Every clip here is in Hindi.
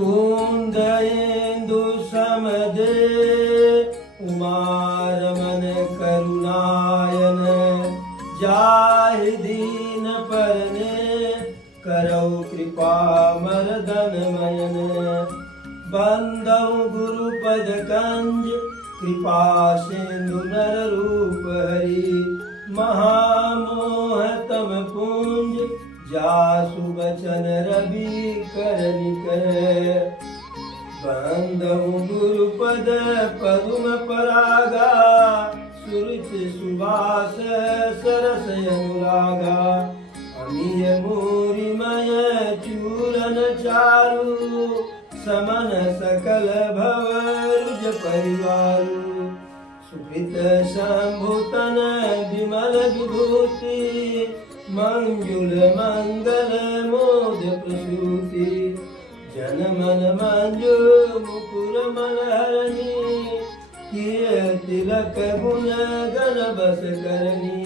कुंदयेन्दु समदे उमारमन करुणायन जाहि दीन परने करौ कृपा मर्दन मयन बंदौ गुरुपद कंज कृपा सिंधु नर रूप हरि महामोह तम पुंज जासु बचन रवि कर निकर बंदौ गुरुपद पदुम परागा सुरुच सुवास सरस अनुरागा अमीय मूरिमय चूरन चारु समन सकल भवरुज परिवारु सुकृत शंभुतन विमल विभूति मंजुल मंगल मोद प्रसूति जन मन मंजु मुकुर मनहरणी किय तिलक गुण गण बस करनी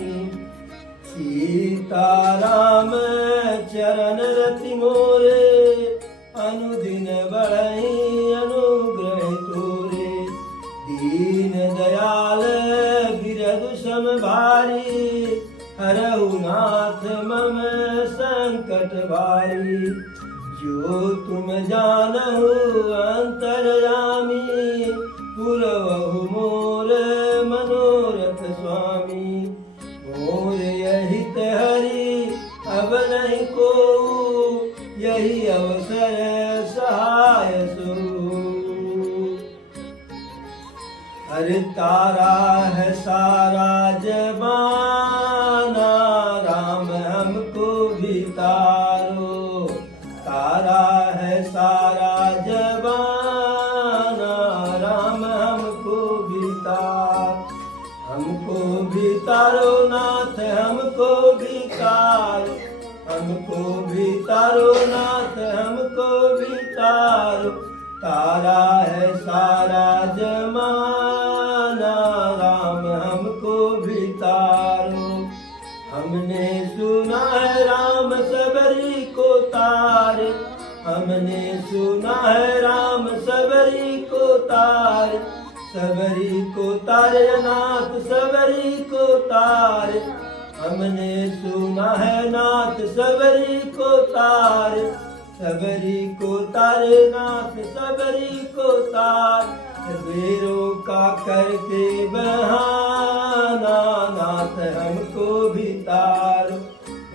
सीताराम चरण रति मोरे अनुदिन बढ़ई अनुग्रह तोरे दीन दयाल बिरदु सम भारी हरहु नाथ मम संकट भारी जो तुम जानहु अंतर्यामी पुरवहु मोर मनोरथ स्वामी मोर यहित हरि अब नहीं को यही अवसर सहाय सो अरे तारा है सारा जबाना राम हमको भी तारो तारा है सारा जबाना राम हमको भी तारो नाथ हमको भी तारो हमको भी तारो नाथ हमको भी तारो तारा है सारा जमाना राम हमको भी तारो हमने सुना है राम सबरी को तारे हमने सुना है राम सबरी को तारे सबरी को तारे नाथ सबरी को तारे हमने सुना है नाथ सबरी को तारे सबरी को तारे नाथ सबरी को तारे बेरों का करके बहाना नाथ हमको भी तारो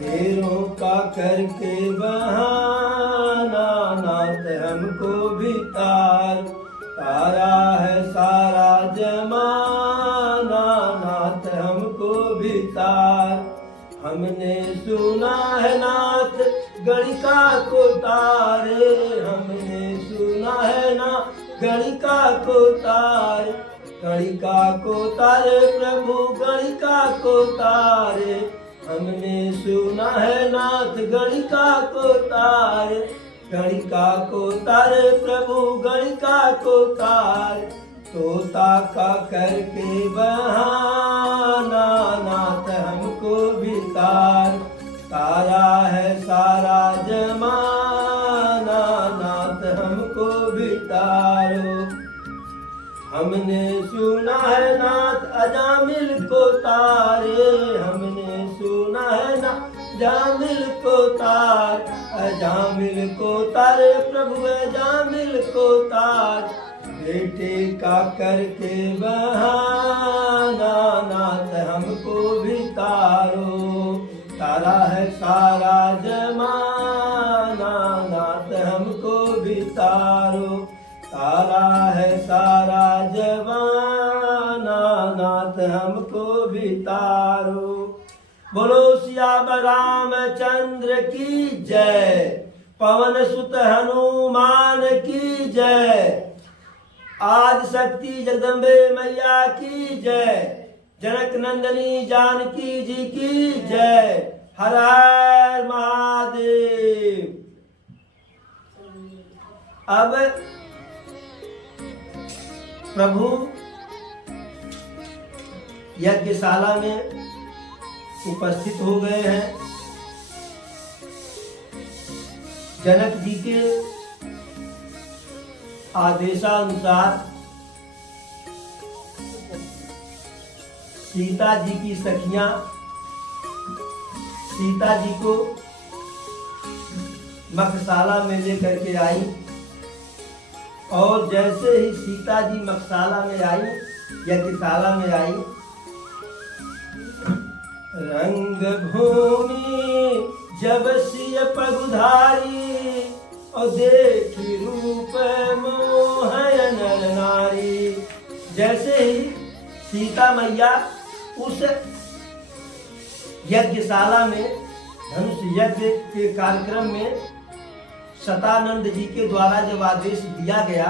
बेरों का करके बहाना नाथ हमको भी तारो तारा है सारा जमाना नाथ हमको भी तार हमने सुना है नाथ गणिका को तारे हमने सुना है ना गणिका को तारे गणिका को तारे प्रभु गणिका को तारे हमने सुना है नाथ गणिका को तारे गणिका को तारे प्रभु गणिका को तारे तोता का करके बहाना नाथ हमको भी तारा है सारा जमाना नाथ हमको भी तारो हमने सुना है नाथ अजामिल को तारे हमने सुना है ना जामिल को तार अजामिल को तारे प्रभु अजामिल को तार बेटे का करके बहाना नाथ हमको भी तारो तारा है सारा जमाना नाथ हमको भी तारो तारा है सारा जमाना नाथ हमको भी तारो बोलो सियावर रामचंद्र की जय पवन सुत हनुमान की जय आदि शक्ति जगदम्बे मैया की जय जनक नंदनी जानकी जी की जय हर हर महादेव। अब प्रभु यज्ञशाला में उपस्थित हो गए हैं। जनक जी के आदेशानुसार सीता जी की सखियां सीता जी को मखशाला में लेकर के आई, और जैसे ही सीता जी मखशाला में आई, यज्ञशाला में आई, रंग भूमि जब सिय पगुधारी, और देखी रूप मोहन नर नारी। जैसे ही सीता मैया उस यज्ञशाला में धनुष यज्ञ के कार्यक्रम में शतानंद जी के द्वारा जब आदेश दिया गया,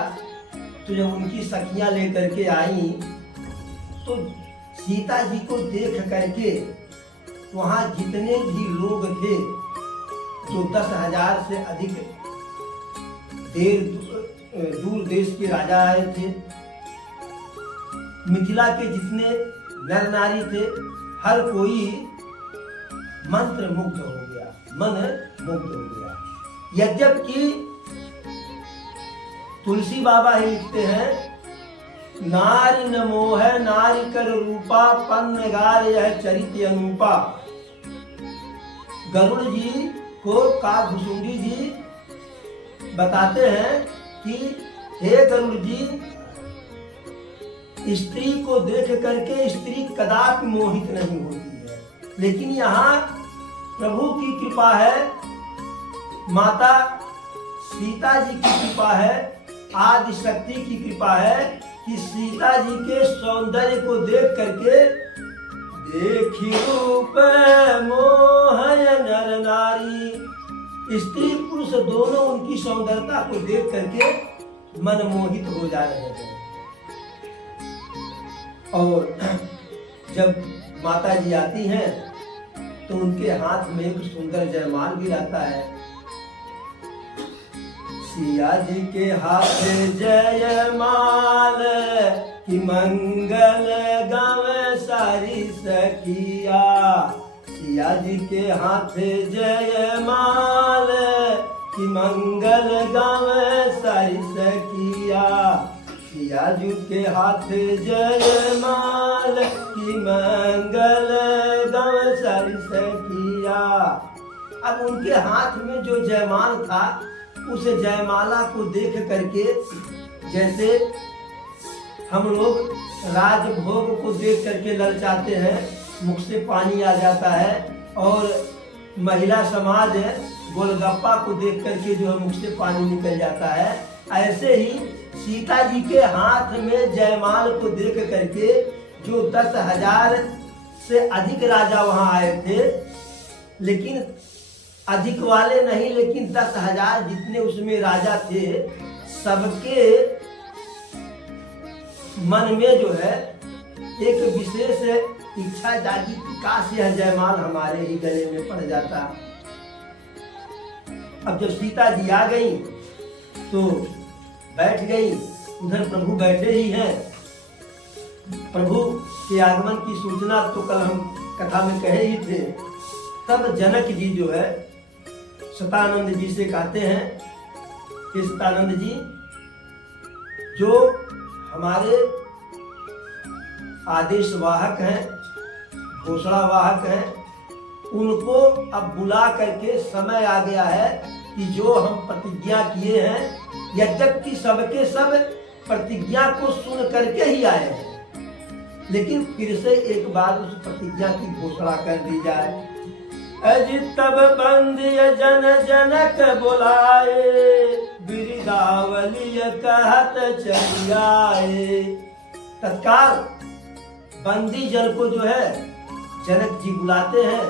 तो जब उनकी सखियां लेकर के आई, तो सीता जी को देख करके वहां जितने भी लोग थे, जो 10,000 से अधिक दूर देश के राजा आए थे, मिथिला के जितने नर नारी थे, हर कोई मंत्र मुग्ध हो गया, मन मुग्ध हो गया। यद्यपि तुलसी बाबा ही लिखते हैं, नारी न मोह नारी कर रूपा, पन्न गार यह चरित अनूपा। गरुड़ जी को काकभुसुंडी जी बताते हैं कि हे गरुड़ जी, स्त्री को देख करके स्त्री कदापि मोहित नहीं होती है, लेकिन यहाँ प्रभु की कृपा है, माता सीता जी की कृपा है, आदि शक्ति की कृपा है कि सीता जी के सौंदर्य को देख करके देखी रूप मोहन नर नारी, स्त्री पुरुष दोनों उनकी सौंदर्यता को देख करके मनमोहित हो जा रहे हैं। और जब माता जी आती हैं तो उनके हाथ में एक सुंदर जयमाल भी रहता है। सिया जी के हाथ जयमाल कि मंगल गावे सारी सखिया, सिया जी के हाथ जयमाल कि मंगल गावे सारी सखिया, सिया जी के हाथ जयमाल कि मंगल गावे सारी सखिया। अब उनके हाथ में जो जयमाल था, उस जयमाला को देख करके जैसे हम लोग राजभोग को देख करके ललचाते हैं, मुख से पानी आ जाता है, और महिला समाज गोलगप्पा को देख करके जो है मुख से पानी निकल जाता है, ऐसे ही सीता जी के हाथ में जयमाल को देख करके जो 10,000 से अधिक राजा वहां आए थे, लेकिन अधिक वाले नहीं, लेकिन 10,000 जितने उसमें राजा थे, सबके मन में जो है एक विशेष इच्छा जागी कि काश यह जयमाल हमारे ही गले में पड़ जाता। अब जब सीता जी आ गई तो बैठ गई, उधर प्रभु बैठे ही हैं। प्रभु के आगमन की सूचना तो कल हम कथा में कहे ही थे। तब जनक जी जो है शतानंद जी से कहते हैं कि शतानंद जी, जो हमारे आदेश वाहक हैं, घोषणा वाहक हैं, उनको अब बुला करके समय आ गया है कि जो हम प्रतिज्ञा किए हैं, यद्यपि सबके सब प्रतिज्ञा को सुन करके ही आए हैं, लेकिन फिर से एक बार उस प्रतिज्ञा की घोषणा कर दी जाए। अजित तब बंदिय जन जनक बुलाए, बिरदावली कहत चली आए। तत्काल बंदी जन को जो है जनक जी बुलाते हैं,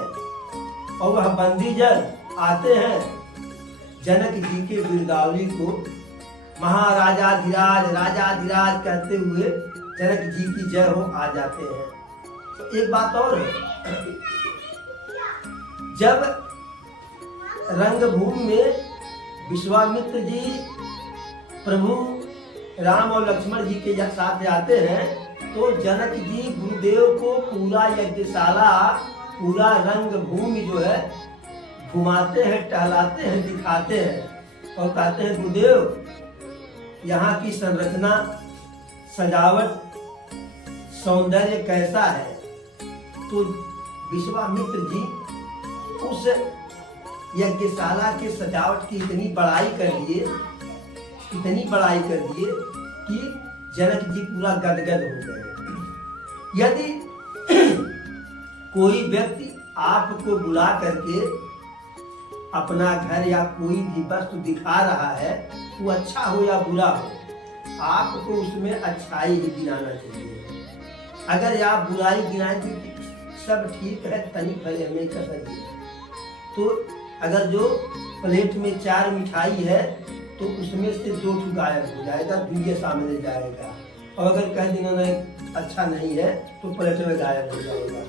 और वह बंदी जन आते हैं जनक जी के बिरदावली को महाराजाधिराज राजाधिराज कहते हुए जनक जी की जय हो आ जाते हैं। तो एक बात और है, जब रंगभूमि में विश्वामित्र जी प्रभु राम और लक्ष्मण जी के साथ जाते हैं, तो जनक जी गुरुदेव को पूरा यज्ञशाला, पूरा रंगभूमि जो है घुमाते हैं, टहलाते हैं, दिखाते हैं, और कहते हैं गुरुदेव यहाँ की संरचना, सजावट, सौंदर्य कैसा है। तो विश्वामित्र जी उस यज्ञशाला के सजावट की इतनी बड़ाई कर दिए कि जनक जी पूरा गदगद हो गए। यदि कोई व्यक्ति आपको बुला करके अपना घर या कोई भी वस्तु दिखा रहा है, वो अच्छा हो या बुरा हो, आपको उसमें अच्छाई ही गिनाना चाहिए। अगर आप बुराई गिनाए कि सब ठीक है, तनी भले हमें कसर दिए, तो अगर जो प्लेट में 4 मिठाई है तो उसमें से 2 गायब हो जाएगा, 2 सामने जाएगा। और अगर कह देना नहीं अच्छा नहीं है तो प्लेट में गायब हो जाएगा।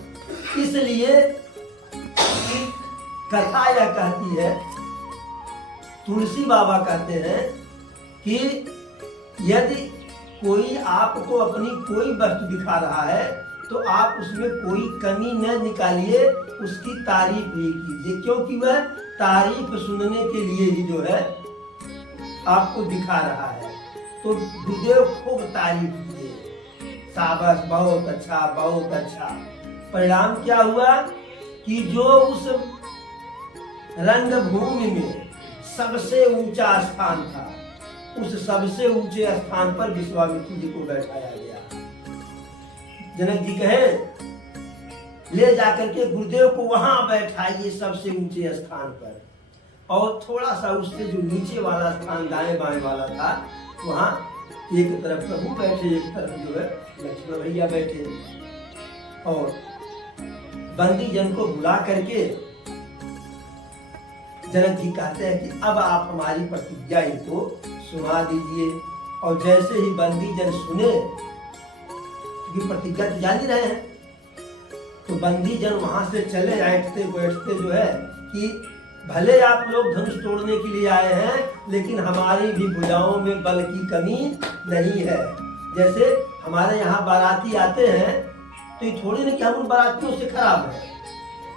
इसलिए कथा यह कहती है, तुलसी बाबा कहते हैं कि यदि कोई आपको अपनी कोई वस्तु दिखा रहा है तो आप उसमें कोई कमी न निकालिए, उसकी तारीफ भी कीजिए, क्योंकि वह तारीफ सुनने के लिए ही जो है आपको दिखा रहा है। तो गुरुदेव खूब तारीफ किए, शाबाश, बहुत अच्छा, बहुत अच्छा। परिणाम क्या हुआ कि जो उस रंगभूमि में सबसे ऊंचा स्थान था, उस सबसे ऊंचे स्थान पर विश्वामित्र जी को बैठाया गया। जनक जी कहे ले जाकर के गुरुदेव को वहां बैठाइए सबसे ऊंचे स्थान पर, और थोड़ा सा उससे जो नीचे वाला स्थान दाएं बाएं वाला था, वहां एक तरफ प्रभु बैठे, एक तरफ जो है लक्ष्मण भैया बैठे। और बंदी जन को बुला करके जनक जी कहते हैं कि अब आप हमारी प्रतिज्ञा इनको सुना दीजिए। और जैसे ही बंदी जन सुने, क्योंकि प्रतिज्ञा तो जान ही रहे हैं, तो बंदी जन वहां से चले, बैठते बैठते जो है कि भले आप लोग धनुष तोड़ने के लिए आए हैं, लेकिन हमारी भी भुजाओं में बल की कमी नहीं है। जैसे हमारे यहाँ बाराती आते हैं तो ये थोड़ी नहीं कि हम उन बारातियों से खराब है,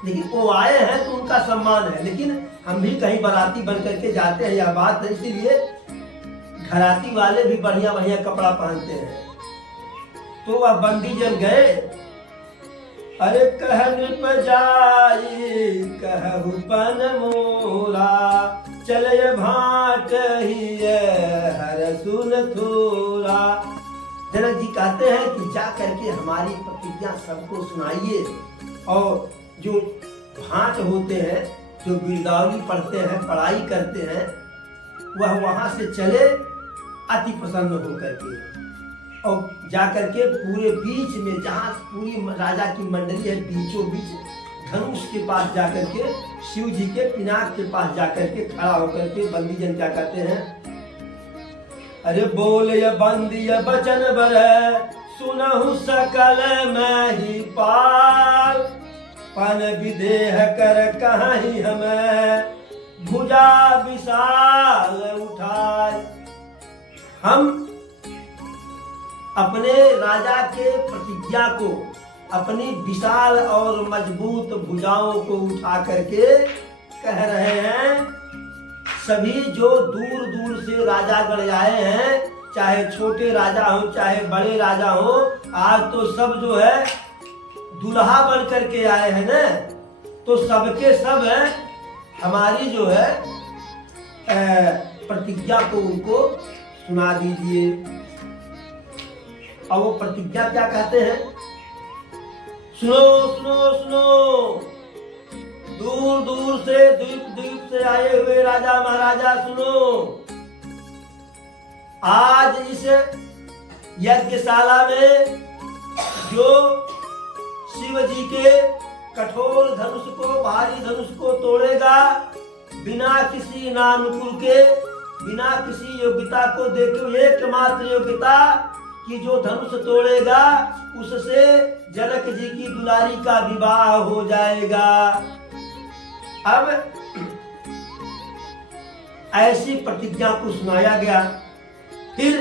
लेकिन वो आए हैं तो उनका सम्मान है। लेकिन हम भी कहीं बाराती बन करके जाते हैं, यह बात है। इसीलिए घराती वाले भी बढ़िया बढ़िया कपड़ा पहनते हैं। तो वह बंदी जन गए, अरे कहन पजाई कहु पन मोरा, चले भाट ही हर सुन थोरा। जनक जी कहते हैं कि जा करके हमारी प्रतिज्ञा सबको सुनाइए। और जो भाट होते हैं, जो बिरदावली पढ़ते हैं, पढ़ाई करते हैं, वह वहां से चले अति प्रसन्न होकर के, और जाकर के पूरे बीच में, जहाँ पूरी राजा की मंडली है, बीचों बीच धनुष के पास जाकर के, शिव जी के पिनाक के पास जाकर के खड़ा होकर के बंदी जन क्या कहते हैं, अरे बोल ये बंदी ये बचन बर, सुनहु सकल मैं ही पाल, पन विदेह कर कहीं हमें भुजा विशाल उठाए। हम अपने राजा के प्रतिज्ञा को अपनी विशाल और मजबूत भुजाओं को उठा करके कह रहे हैं, सभी जो दूर दूर से राजागण आए हैं, चाहे छोटे राजा हो चाहे बड़े राजा हो, आज तो सब जो है दुल्हा बन करके आए हैं ना, तो सबके सब हमारी जो है प्रतिज्ञा को उनको सुना दीजिए। और वो प्रतिज्ञा क्या कहते हैं, सुनो सुनो सुनो, दूर दूर से द्वीप द्वीप से आए हुए राजा महाराजा सुनो, आज इस यज्ञशाला में जो शिव जी के कठोर धनुष को, भारी धनुष को तोड़ेगा, बिना किसी नानुकुल के, बिना किसी योग्यता को देखे, एकमात्र योग्यता कि जो धनुष तोड़ेगा उससे जनक जी की दुलारी का विवाह हो जाएगा। अब ऐसी प्रतिज्ञा को सुनाया गया। फिर